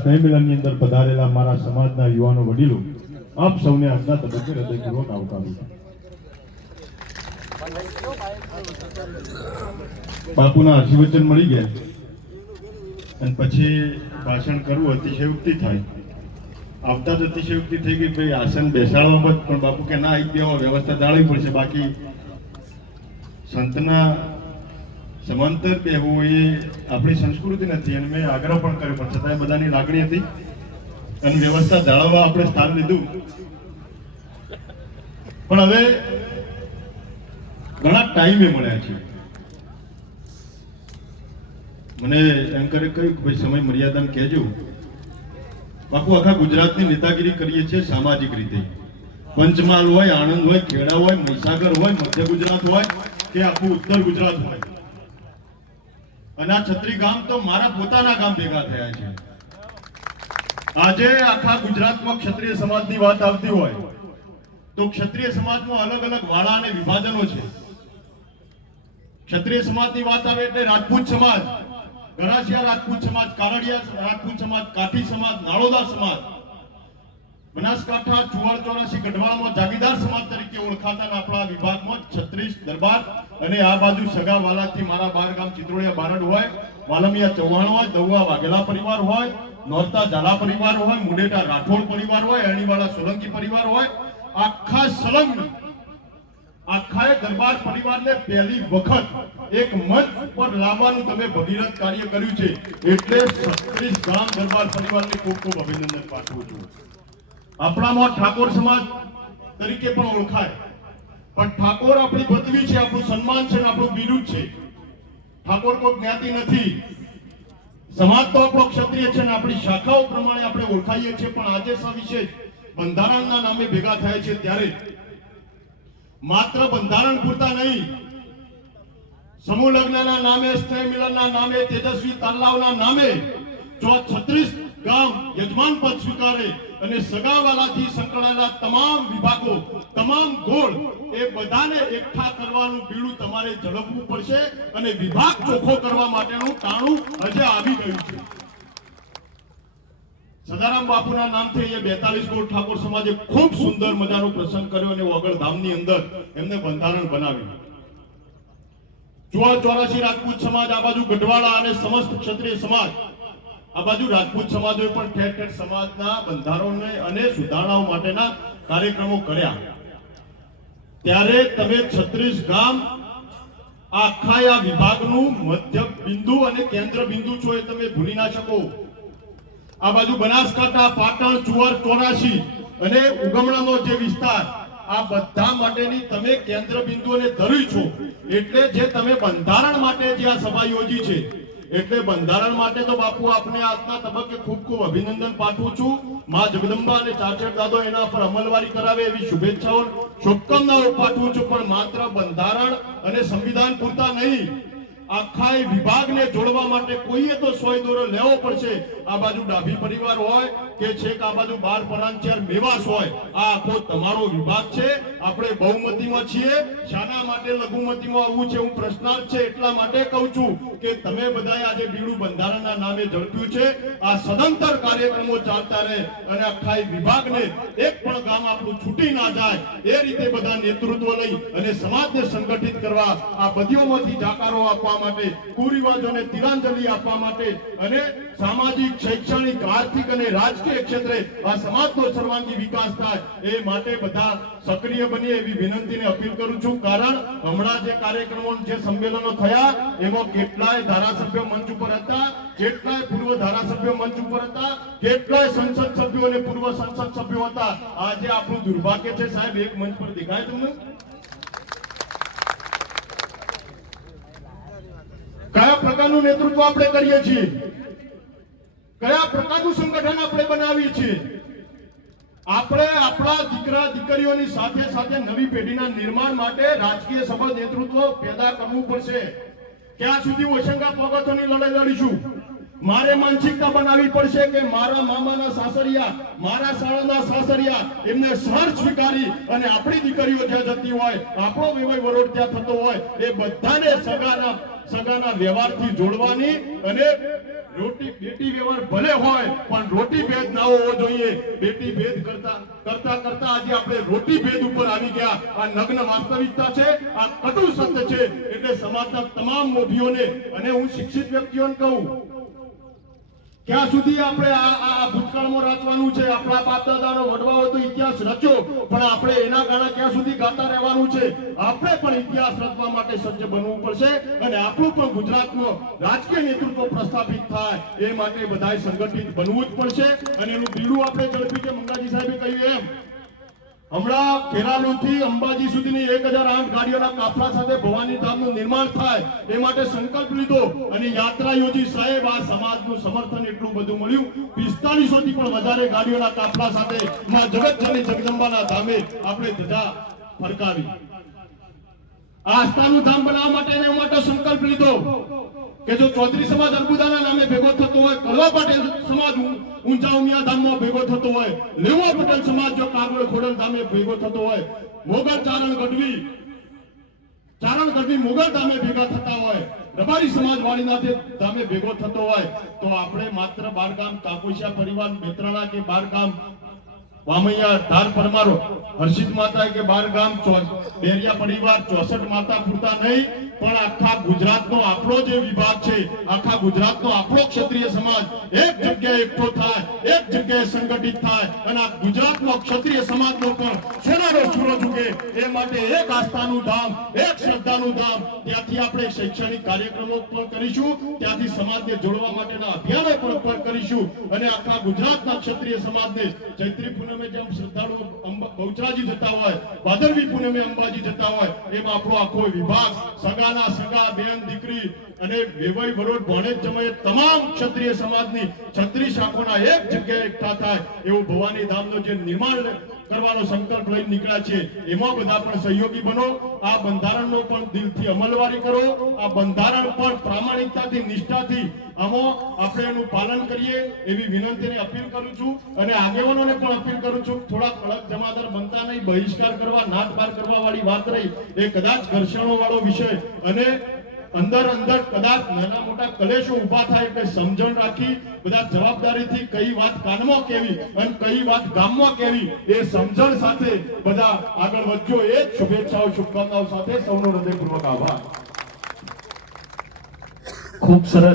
સ્નેહ મિલનની અંદર પધારેલા મારા સમાજના યુવાનો વડીલો, આપ સૌને આજના તબક્કે હૃદયપૂર્વક આવકારું બાપુના આશીર્વચન મળી ગયા અને પછી ભાષણ કરવું અતિશયોક્તિ થાય. આવતા જ અતિશયોક્તિ થઈ ગઈ, ભાઈ આસન બેસાડવામાં પણ બાપુ કે ના, એક બે વ્યવસ્થા જાળવી પડશે. બાકી સંતના સમાંતર બેહવું એ આપણી સંસ્કૃતિ નથી અને મેં આગ્રહ પણ કર્યો, પણ છતાંય બધાની લાગણી હતી. અને વ્યવસ્થા જાળવવા આપણે સ્થાન લીધું. પણ હવે ઘણા ટાઈમે મળ્યા છે. મને એન્કરે કહ્યું કે ભાઈ સમય મર્યાદાને કહેજો. બાપુ આખા ગુજરાતની નેતાગીરી કરીએ છીએ સામાજિક રીતે. પંચમહાલ હોય, આણંદ હોય, ખેડા હોય, મહીસાગર હોય, મધ્ય ગુજરાત હોય કે આખું ઉત્તર ગુજરાત હોય. અને આ છત્રી ગામ તો મારા પોતાના ગામ ભેગા થયા છે. આજે આખા ગુજરાતમાં ક્ષત્રિય સમાજની વાત આવતી હોય તો ક્ષત્રિય સમાજમાં અલગ અલગ વાળા અને વિભાજનો છે. ક્ષત્રિય સમાજની વાત આવે એટલે રાજપૂત સમાજ, ગરાસિયા રાજપૂત સમાજ, કારડિયા રાજપૂત સમાજ, કાઠી સમાજ, નાળોદા સમાજ બનાસકાંઠા ચુવાડ ચોરાસી, ગઢવાળમાં જાગીદાર સમાજ તરીકે ઓળખાતા આપણા વિભાગમાં છત્રીસ દરબાર અને આ બાજુ સગા વાલાથી મારા બાર ગામ ચિત્રોડિયા બારડ હોય, વાલમિયા ચૌહાણ હોય દવા વાઘેલા પરિવાર હોય, નોરતા ઝાલા પરિવાર હોય, મુડેટા રાઠોડ પરિવાર હોય અણીવાળા સોલંકી પરિવાર હોય, આખા સંલગ્ન આખા દરબાર પરિવારને પહેલી વખત એક મંચ ઉપર લાવવાનું તમે ભગીરથ કાર્ય કર્યું છે. એટલે છત્રીસ ગામ દરબાર પરિવારને ખૂબ ખૂબ અભિનંદન પાઠવું છું. આપણામાં ઠાકોર સમાજ તરીકે પણ ઓળખાય. પણ ઠાકોર આપણી પદવી છે, આપણું સન્માન છે આપણું બિરુદ છે. ઠાકોર કોઈ જ્ઞાતિ નથી. સમાજ તો આપણો ક્ષત્રિય છે અને આપણી શાખાઓ પ્રમાણે આપણે ઓળખાઈએ છીએ, પણ આજે સવિશેષ બંધારણના નામે ભેગા થાય છે ત્યારે. માત્ર બંધારણ પૂરતા નહીં. સમૂહ લગ્નના નામે, સ્નેહ મિલનના નામે, તેજસ્વી તાલાવના નામે જો છત્રીસ ગામ યજમાન પદ સ્વીકારે અને સગાવાલાથી સંકળાયેલા તમામ વિભાગો, તમામ ગોળ, એ બધાને એકઠા કરવાનું બીડું તમારે ઝડપવું પડશે અને વિભાગ ચોખ્ખો કરવા માટેનું તાણું હજે આવી ગયું છે. સદારામ બાપુના નામથી અહીંયા બેતાલીસ કરોડ ઠાકોર સમાજે ખૂબ સુંદર મજાનો પ્રસંગ કર્યો અને વગર ધામની અંદર એમને બંધારણ બનાવ્યું. ચુવાડ ચોરાસી રાજપૂત સમાજ, આ બાજુ ગઢવાડા અને સમસ્ત ક્ષત્રિય સમાજ આ બાજુ રાજપૂત સમાજોએ પણ ઠેર ઠેર સમાજના બંધારણને અને સુધારણાઓ માટેના કાર્યક્રમો કર્યા. ત્યારે તમે છત્રીસ ગામ આખા આ વિભાગનું મધ્ય બિંદુ અને કેન્દ્ર બિંદુ છો એ તમે ભૂલી ના શકો. આ બાજુ બનાસકાંઠા, પાટણ ચુવર ચોરાશી અને ઉગમણાનો જે વિસ્તાર, આ બધા માટેની તમે કેન્દ્ર બિંદુ અને ધરી છો. એટલે જે તમે બંધારણ માટે જે આ સભા યોજી છે એટલે બંધારણ માટે તો બાપુ આપને આજના તબક્કે ખૂબ ખૂબ અભિનંદન પાઠવું છું. માં જગદંબા અને ચાચર દાદો એના પર અમલવારી કરાવે એવી શુભેચ્છાઓ શુભકામનાઓ પાઠવું છું, પણ માત્ર બંધારણ અને સંવિધાન પૂરતા નહીં. આખા વિભાગને જોડવા માટે કોઈએ તો સોય દોરો લેવો પડશે. આ બાજુ ડાભી પરિવાર હોય કે છેક આ બાજુ બાર પરાંચેર મેવાસ હોય, આ આખો તમારો વિભાગ છે. આપણે બહુમતીમાં છીએ. શાના માટે લઘુમતીમાં આવવું છે, હું પ્રશ્નાર્થ છે, એટલા માટે કહું છું કે તમે બધાએ આજે બીડું બંધારણના નામે ઝડપ્યું છે. આ સદંતર કાર્યક્રમો ચાલતા રહે અને આખા વિભાગને એક પણ ગામ આપણું છૂટી ના જાય, એ રીતે બધા નેતૃત્વ લઈ અને સમાજને સંગઠિત કરવા આ બધીઓમાંથી જાકારો આપવા માટે, કુરિવાજોને તિરાંજલિ આપવા માટે અને સામાજિક, શૈક્ષણિક, આર્થિક અને રાજકીય ક્ષેત્રે આ સમાજનો સર્વાંગી વિકાસ થાય એ માટે બધા સક્રિય બની એવી વિનંતીને અપીલ કરું છું. કારણ હમણાં જે કાર્યક્રમો જે સંમેલનો થયા, એમાં કેટલાય ધારાસભ્યો મંચ ઉપર હતા, કેટલાય પૂર્વ ધારાસભ્યો મંચ ઉપર હતા, કેટલાય સંસદ સભ્યો અને પૂર્વ સંસદ સભ્યો હતા. આજે આપણું દુર્ભાગ્ય છે સાહેબ, એક મંચ પર દેખાય તમને? કયા પ્રકારનું નેતૃત્વ આપણે કરીએ છીએ? કયા પ્રકારનું સંગઠન આપણે બનાવીએ છીએ? આપણે આપણા દીકરા, દીકરીઓની સાથે સાથે નવી પેઢીના નિર્માણ માટે રાજકીય સફળ નેતૃત્વ પેદા કરવું પડશે. ક્યાં સુધી ઓશંકા પગથોની લડાઈ લડીશું? મારે માનસિકતા બનાવવી પડશે કે મારા મામાના સાસરિયા, મારા શાળાના સાસરિયા એમને સહર સ્વીકારી અને આપણી દીકરીઓ જ્યાં જતી હોય, આપણો વિવય વરોડ જ્યાં થતો હોય, એ બધાને સગાના સગાના વ્યવહારથી જોડવાની અને રોટી બેટી વ્યવહાર ભલે હોય, પણ રોટી ભેદ ના હોવો જોઈએ. બેટી ભેદ કરતા કરતા કરતા આજે આપણે રોટી ભેદ ઉપર આવી ગયા. આ નગ્ન વાસ્તવિકતા છે, આ કટુ સત્ય છે. એટલે સમાજના તમામ મોભીઓને, અને હું શિક્ષિત વ્યક્તિઓને કહું ક્યાં સુધી આપણે ભૂતકાળમાં રચવાનું છે. આપણા બાપ દાદાનો વડવાઓ તો ઇતિહાસ રચ્યો, પણ આપણે એના ગાણા ક્યાં સુધી ગાતા રહેવાનું છે? આપણે પણ ઇતિહાસ રચવા માટે સજ્જ બનવું પડશે અને આપણું પણ ગુજરાતનો રાજકીય નેતૃત્વ પ્રસ્થાપિત થાય એ માટે બધાએ સંગઠિત બનવું જ પડશે. અને એનું બીડું આપણે ઝડપી જે મંગાજી સાહેબે કહ્યું એમ હમણાં ખેરાલુથી અંબાજી સુધીની એક હજાર આઠ ગાડીઓના કાફલા સાથે ભવાની ધામનું નિર્માણ થાય એ માટે સંકલ્પ લીધો અને યાત્રા યોજી સાહેબ, આ સમાજનું સમર્થન એટલું બધું મળ્યું. પિસ્તાલીસો થી પણ વધારે ગાડીઓના કાફલા સાથે માં જગતજનની જગદંબાના ધામે આપણે ધજા ફરકાવી. આસ્થાનું ધામ બનાવવા માટે સંકલ્પ લીધો. કે જો ચૌધરી સમાજ અર્બુદાના નામે ભેગો થતો હોય, કડવા પટેલ સમાજ ઊંચા ઉમિયા ધામમાં ભેગો થતો હોય, લેવા પટેલ સમાજ જો કાગળ ખોડલ ધામે ભેગો થતો હોય, મોગલ ચારણ ગઢવી ચારણ ગઢવી મોગલ ધામે ભેગા થતા હોય, રબારી સમાજ વાળીનાથે ધામે ભેગો થતો હોય, તો આપણે માત્ર બારગામ કાપુસિયા પરિવાર બેત્રાણા કે બારગામ વામૈયા ધાર પરમારો હર્ષિત માતા કે બાર ગામ બેરિયા પરિવાર ચોસઠ માતા પૂરતા નહીં, પણ આખા ગુજરાતનો આપણો જે વિભાગ છે, આખા ગુજરાતનો આપણો ક્ષત્રિય સમાજ, એક જગ્યાએ એકઠો થાય, એક જગ્યાએ સંગઠિત થાય, અને આ ગુજરાતનો ક્ષત્રિય સમાજનો પણ સોનારો સૂરજ ઉગે, એ માટે એક આસ્થાનું ધામ, એક શ્રદ્ધાનું ધામ, ત્યાંથી આપણે શૈક્ષણિક કાર્યક્રમો પણ કરીશું, ત્યાંથી સમાજને જોડવા માટેના અભિયાનો પણ કરીશું, અને આખા ગુજરાતના ક્ષત્રિય સમાજને ચૈત્રી પૂનમે જેમ શ્રદ્ધાળુઓ બહુચરાજી જતા હોય ભાદરવી પૂનમે અંબાજી જતા હોય, એમ આપણો આખો વિભાગ, સગાના સગા, બેન, દીકરી અને વેવાઈ વરોડ ભણેજ જમાએ તમામ ક્ષત્રિય સમાજની છત્રીસ શાખોના એક જગ્યાએ એકઠા થાય એવું ભવાની ધામનો જે નિર્માણ કરવાનો સંકલ્પ લઈને નીકળ્યા છે. એમાં બધા પણ સહયોગી બનો. આ બંધારણનો પણ દિલથી અમલવારી કરો. આ બંધારણ પર પ્રામાણિકતાથી, નિષ્ઠાથી આમાં આપણે એનું પાલન કરીએ એવી વિનંતીને અપીલ કરું છું અને આગેવાનોને પણ અપીલ કરું છું. થોડા કડક જમાદાર બનતા નહીં, બહિષ્કાર કરવા નાટ બાર કરવા વાળી વાત રહી. એ કદાચ ઘર્ષણો વાળો વિષય અને અંદર અંદર કદાચ નાના મોટા કલેશો ઊભા થાય એટલે સમજણ રાખી, બધા જવાબદારીથી કઈ વાત કાનમાં કેવી અને કઈ વાત ગામમાં કેવી, એ સમજણ સાથે બધા આગળ વધ્યો એ જ શુભેચ્છાઓ, શુભકામનાઓ સાથે સૌનો હૃદયપૂર્વક આભાર. ખૂબ સરસ